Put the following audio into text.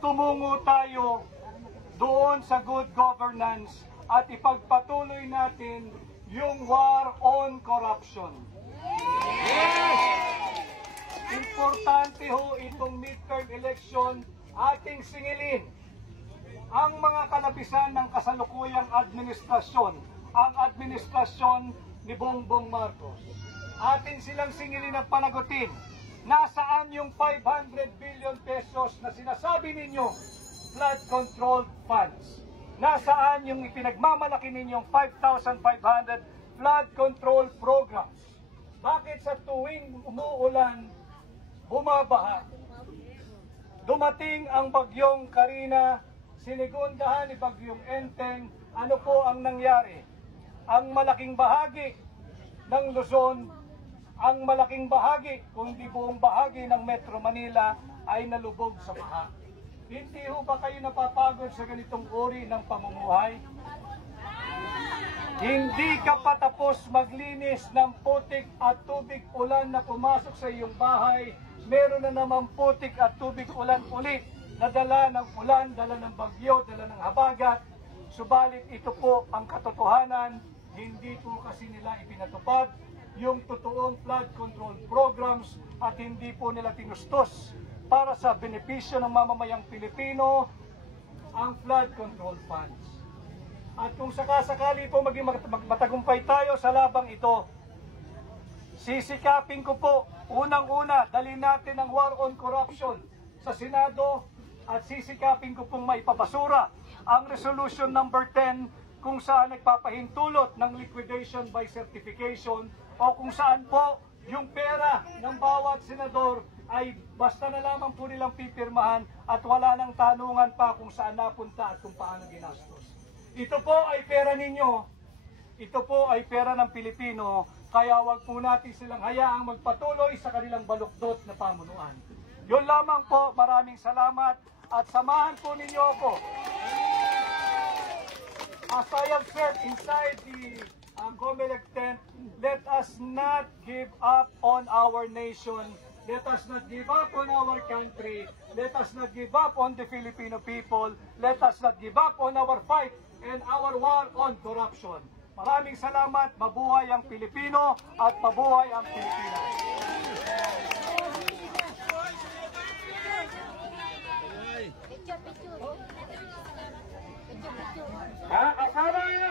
tumungo tayo doon sa good governance at ipagpatuloy natin yung war on corruption. Importante ho itong midterm election ating singilin ang mga kalabisan ng kasalukuyang administrasyon, ang administrasyon ni Bongbong Marcos. Atin silang singilin at panagutin. Nasaan yung 500 billion pesos na sinasabi ninyo flood control funds? Nasaan yung ipinagmamalaki ninyong 5,500 flood control programs? Bakit sa tuwing umuulan, bumabaha? Dumating ang bagyong Karina, sinigundahan ni bagyong Enteng, ano po ang nangyari? Ang malaking bahagi ng Luzon, ang malaking bahagi, kundi buong bahagi ng Metro Manila ay nalubog sa baha. Hindi ho ba kayo napapagod sa ganitong uri ng pamumuhay? Hindi ka pa tapos maglinis ng putik at tubig ulan na pumasok sa iyong bahay, meron na naman putik at tubig ulan ulit na dala ng ulan, dala ng bagyo, dala ng habagat. Subalit ito po ang katotohanan, hindi po kasi nila ipinatupad yung totoong flood control programs at hindi po nila tinustos para sa benepisyo ng mamamayang Pilipino ang flood control funds. At kung sakasakali po maging matagumpay tayo sa labang ito, sisikapin ko po, unang-una, dalhin natin ang war on corruption sa Senado at sisikapin ko pong maipabasura ang resolution number 10 kung saan nagpapahintulot ng liquidation by certification o kung saan po yung pera ng bawat senador ay basta na lamang po nilang pipirmahan at wala nang tanungan pa kung saan napunta at kung paano ginastos. Ito po ay pera ninyo, ito po ay pera ng Pilipino, kaya wag po natin silang hayaang magpatuloy sa kanilang balukdot na pamunuan. Yun lamang po, maraming salamat at samahan po ninyo ako. As I have said inside the COMELEC tent, let us not give up on our nation. Let us not give up on our country. Let us not give up on the Filipino people. Let us not give up on our fight and our war on corruption. Maraming salamat. Mabuhay ang Pilipino at mabuhay ang Pilipinas. Ha? Kasama na!